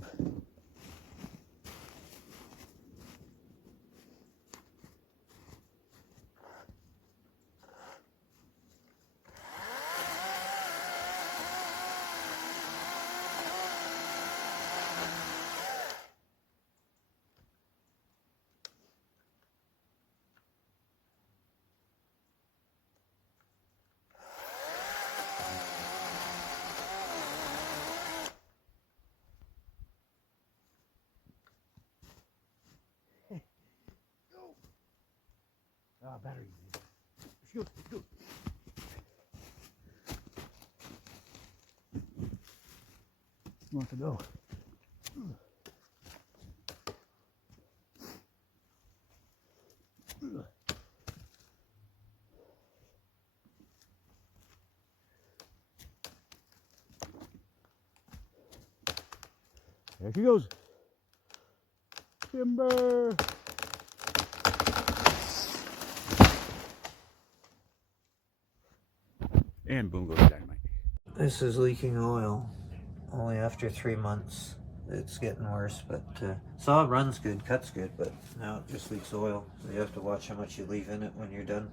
problem. Ah, battery. Shoot, shoot. Want to go. There she goes. Timber. And boom goes dynamite. This is leaking oil. Only after 3 months. It's getting worse, but saw runs good, cuts good, but now it just leaks oil. So you have to watch how much you leave in it when you're done.